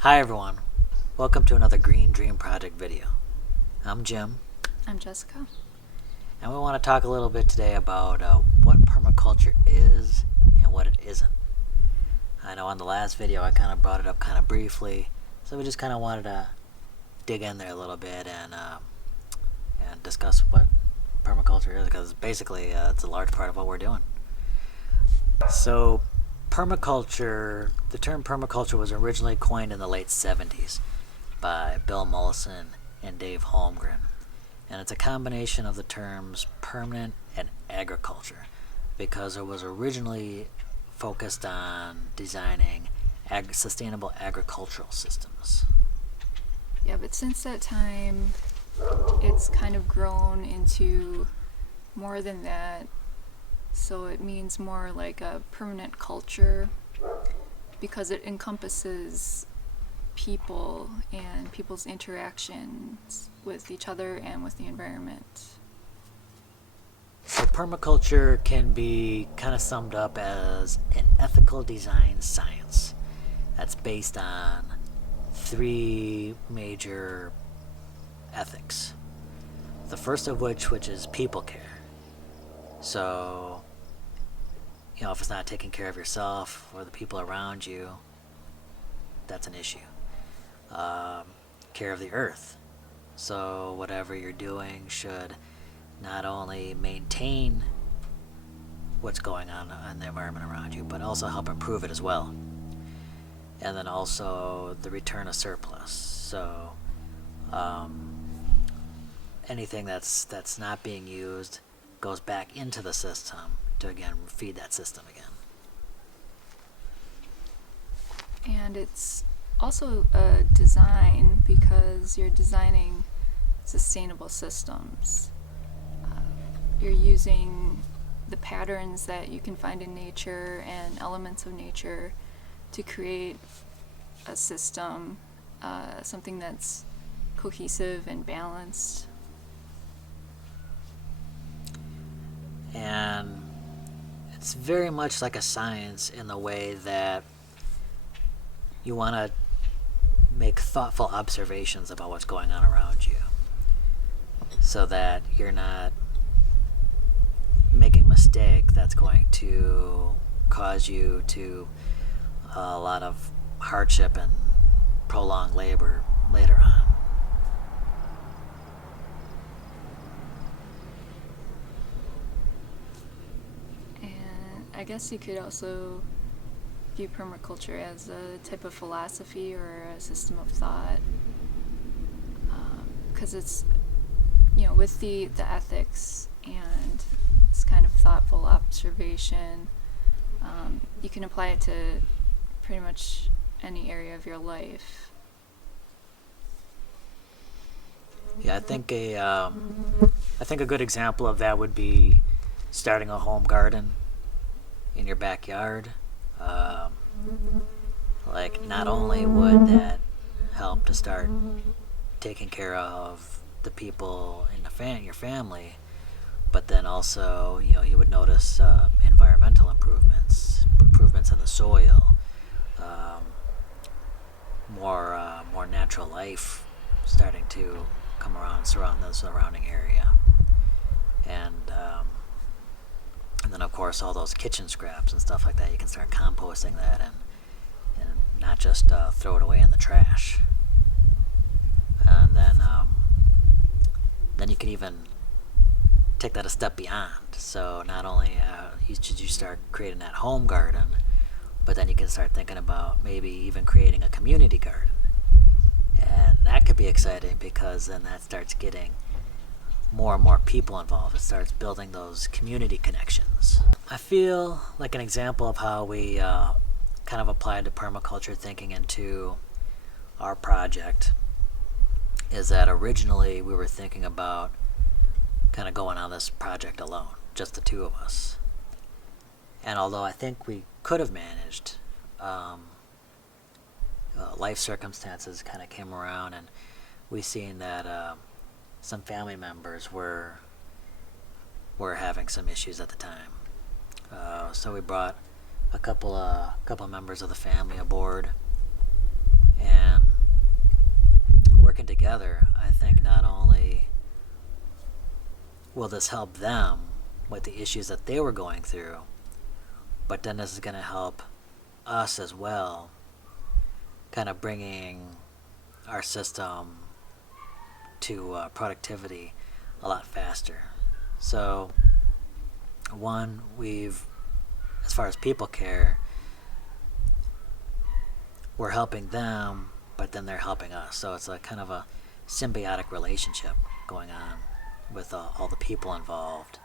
Hi everyone, welcome to another Green Dream Project video. I'm Jim, I'm Jessica. and we want to talk a little bit today about what permaculture is and what it isn't. I know on the last video I kind of brought it up kind of briefly, so we just kind of wanted to dig in there a little bit and discuss what permaculture is, because basically it's a large part of what we're doing. So permaculture, the term permaculture was originally coined in the late 70s by Bill Mollison and Dave Holmgren. And it's a combination of the terms permanent and agriculture, because it was originally focused on designing sustainable agricultural systems. Yeah, but since that time, it's kind of grown into more than that. So it means more like a permanent culture because it encompasses people and people's interactions with each other and with the environment. So permaculture can be kind of summed up as an ethical design science that's based on three major ethics. The first of which is people care. So, if it's not taking care of yourself or the people around you, that's an issue. Care of the earth. So whatever you're doing should not only maintain what's going on in the environment around you, but also help improve it as well. And then also the return of surplus. So anything that's not being used goes back into the system to again feed that system again. And it's also a design because you're designing sustainable systems. You're using the patterns that you can find in nature and elements of nature to create a system, something that's cohesive and balanced. And it's very much like a science in the way that you want to make thoughtful observations about what's going on around you so that you're not making a mistake that's going to cause you to a lot of hardship and prolonged labor later on. And I guess you could also view permaculture as a type of philosophy or a system of thought, because it's, with the ethics and this kind of thoughtful observation, you can apply it to pretty much any area of your life. Yeah, I think a good example of that would be starting a home garden in your backyard. Like, not only would that help to start taking care of the people in your family, but then also you would notice environmental improvements in the soil, more natural life starting to come around, surround the surrounding area, and then of course all those kitchen scraps and stuff like that, you can start composting that and not just throw it away in the trash. And then you can even take that a step beyond. So not only should you start creating that home garden, but then you can start thinking about maybe even creating a community garden. And that could be exciting because then that starts getting more and more people involved. It starts building those community connections. I feel like an example of how we kind of applied the permaculture thinking into our project is that originally we were thinking about kind of going on this project alone, just the two of us. And although I think we could have managed, life circumstances kind of came around, and we seen that some family members were having some issues at the time. So we brought a couple members of the family aboard, And working together, I think not only will this help them with the issues that they were going through, but then this is going to help us as well, kind of bringing our system to productivity a lot faster. So, one, as far as people care, we're helping them, but then they're helping us. So it's a kind of a symbiotic relationship going on with all the people involved.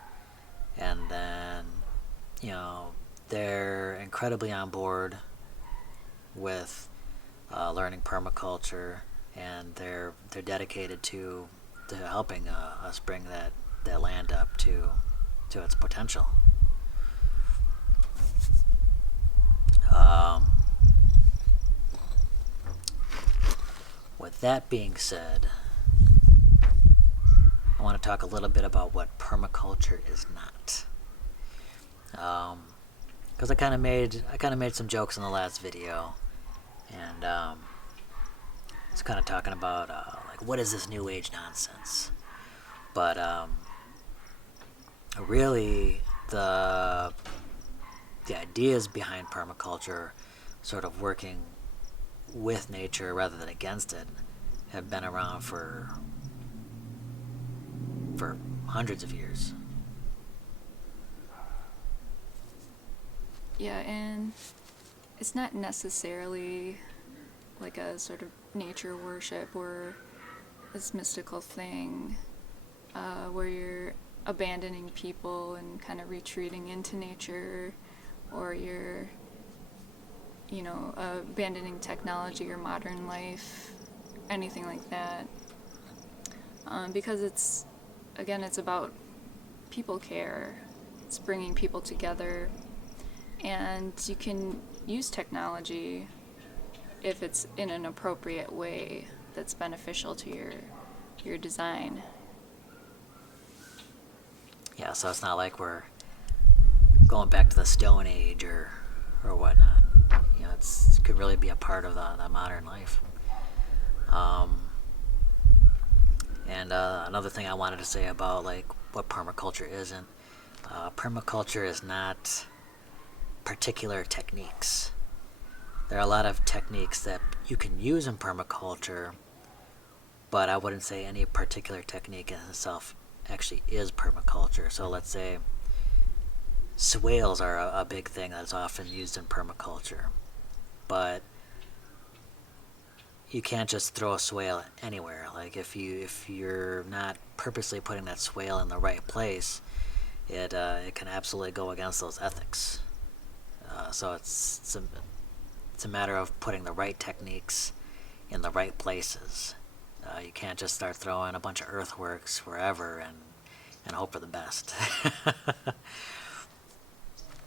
And then, they're incredibly on board with learning permaculture, and they're dedicated to helping us bring that land up to its potential. With that being said, I want to talk a little bit about what permaculture is not. Because I kind of made some jokes in the last video, and it's kind of talking about like, what is this new age nonsense? But really, the ideas behind permaculture, sort of working with nature rather than against it, have been around for hundreds of years. Yeah, and it's not necessarily like a sort of nature worship or this mystical thing where you're abandoning people and kind of retreating into nature, or you're abandoning technology or modern life, anything like that. Because it's about people care. It's bringing people together, and you can use technology if it's in an appropriate way that's beneficial to your design. Yeah, so it's not like we're going back to the Stone Age or whatnot. It could really be a part of the modern life. And another thing I wanted to say about like what permaculture isn't. Permaculture is not particular techniques. There are a lot of techniques that you can use in permaculture, but I wouldn't say any particular technique in itself actually is permaculture. So let's say swales are a big thing that's often used in permaculture, but you can't just throw a swale anywhere. Like if you're not purposely putting that swale in the right place, it can absolutely go against those ethics. So it's a matter of putting the right techniques in the right places. You can't just start throwing a bunch of earthworks wherever and hope for the best.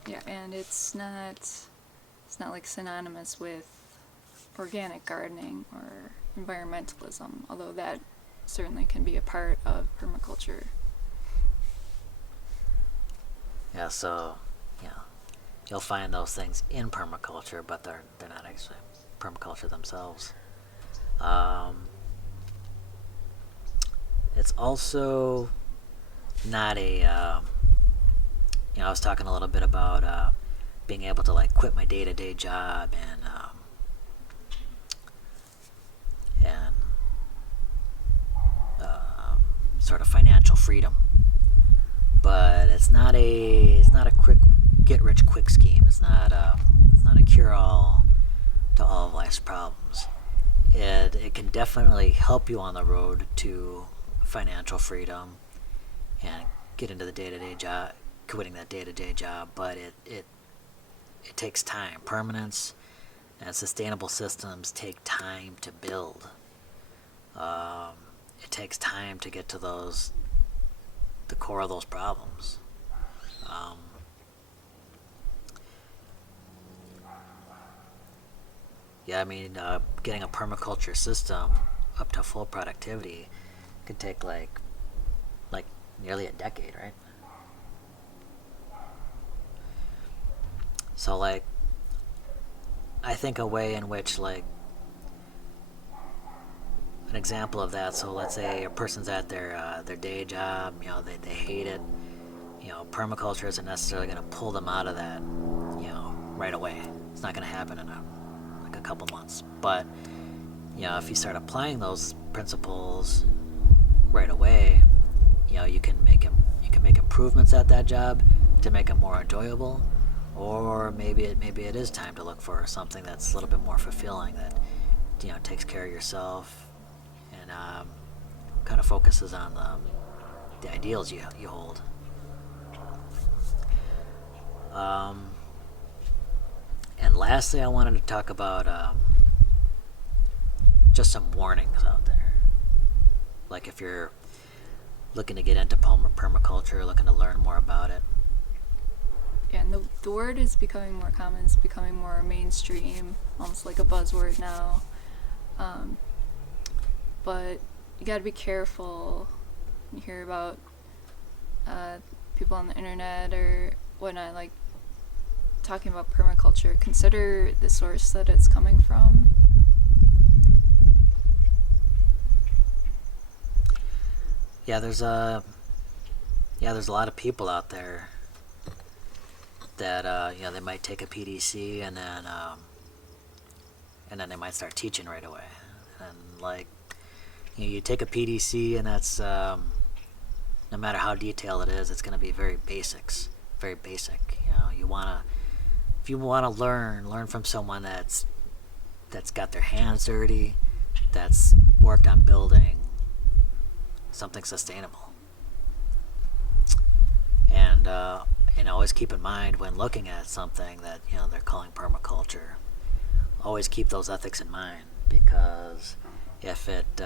Yeah, and it's not like synonymous with organic gardening or environmentalism, although that certainly can be a part of permaculture. Yeah, so you'll find those things in permaculture, but they're not actually permaculture themselves. It's also not a I was talking a little bit about being able to like quit my day-to-day job and sort of financial freedom, but it's not a quick get-rich-quick scheme. It's not a cure-all to all of life's problems. It can definitely help you on the road to financial freedom and get into the day-to-day job, quitting that day-to-day job, but it takes time. Permanence and sustainable systems take time to build. It takes time to get to the core of those problems. Getting a permaculture system up to full productivity could take like nearly a decade, right? So I think a way in which an example of that. So let's say a person's at their day job, they hate it. Permaculture isn't necessarily going to pull them out of that, right away. It's not going to happen in a couple months. But if you start applying those principles right away, you can make improvements at that job to make it more enjoyable, or maybe it is time to look for something that's a little bit more fulfilling, that takes care of yourself and kind of focuses on the ideals you hold. And lastly, I wanted to talk about just some warnings out there. Like if you're looking to get into permaculture, looking to learn more about it. Yeah, and the word is becoming more common. It's becoming more mainstream, almost like a buzzword now. But you got to be careful. You hear about people on the internet or whatnot, like talking about permaculture. Consider the source that it's coming from. Yeah, there's a lot of people out there that they might take a PDC and then they might start teaching right away. And like you take a PDC and that's no matter how detailed it is, it's going to be very basic. If you wanna learn from someone that's got their hands dirty, that's worked on building something sustainable. And always keep in mind when looking at something that they're calling permaculture, always keep those ethics in mind, because if it's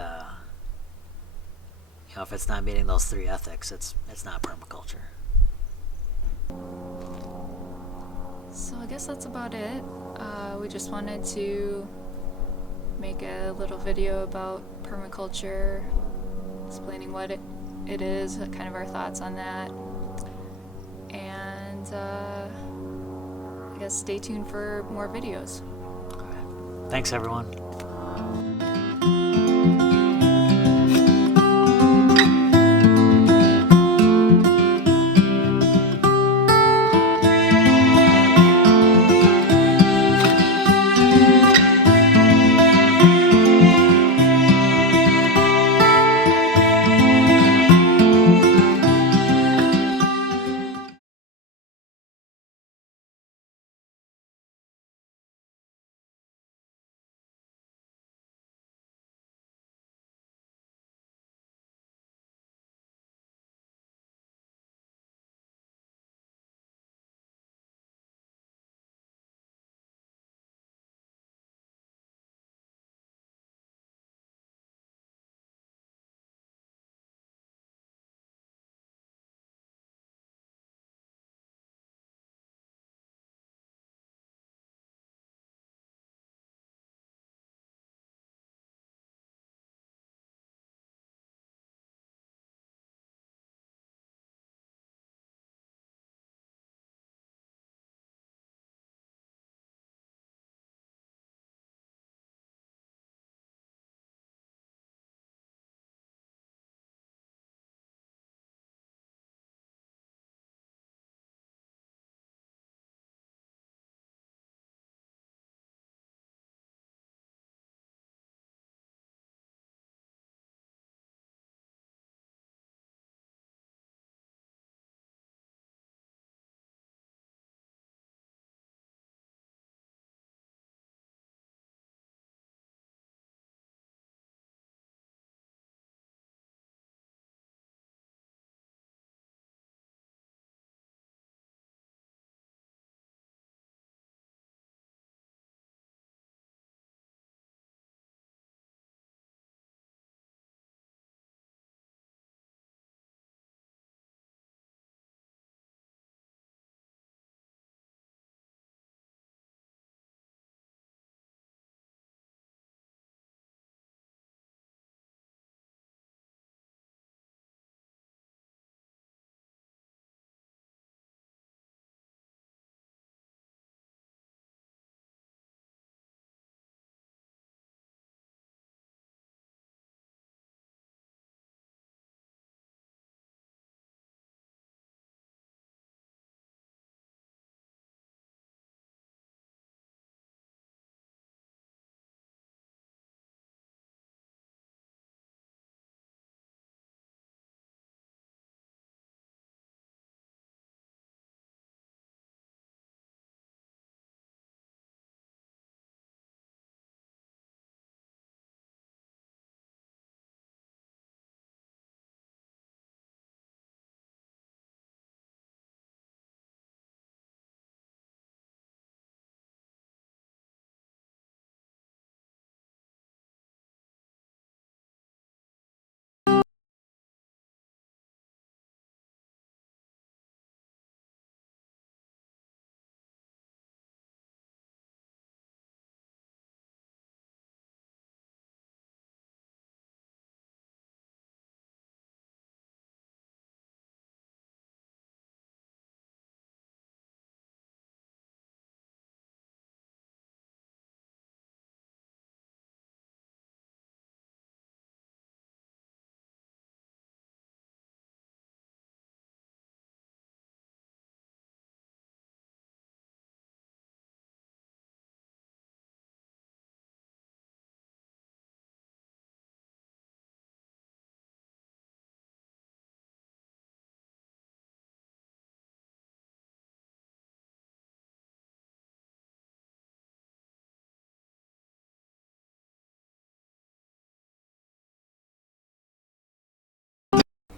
not meeting those 3 ethics, it's not permaculture. So I guess that's about it. We just wanted to make a little video about permaculture, explaining what it is, kind of our thoughts on that. And I guess stay tuned for more videos. Thanks, everyone.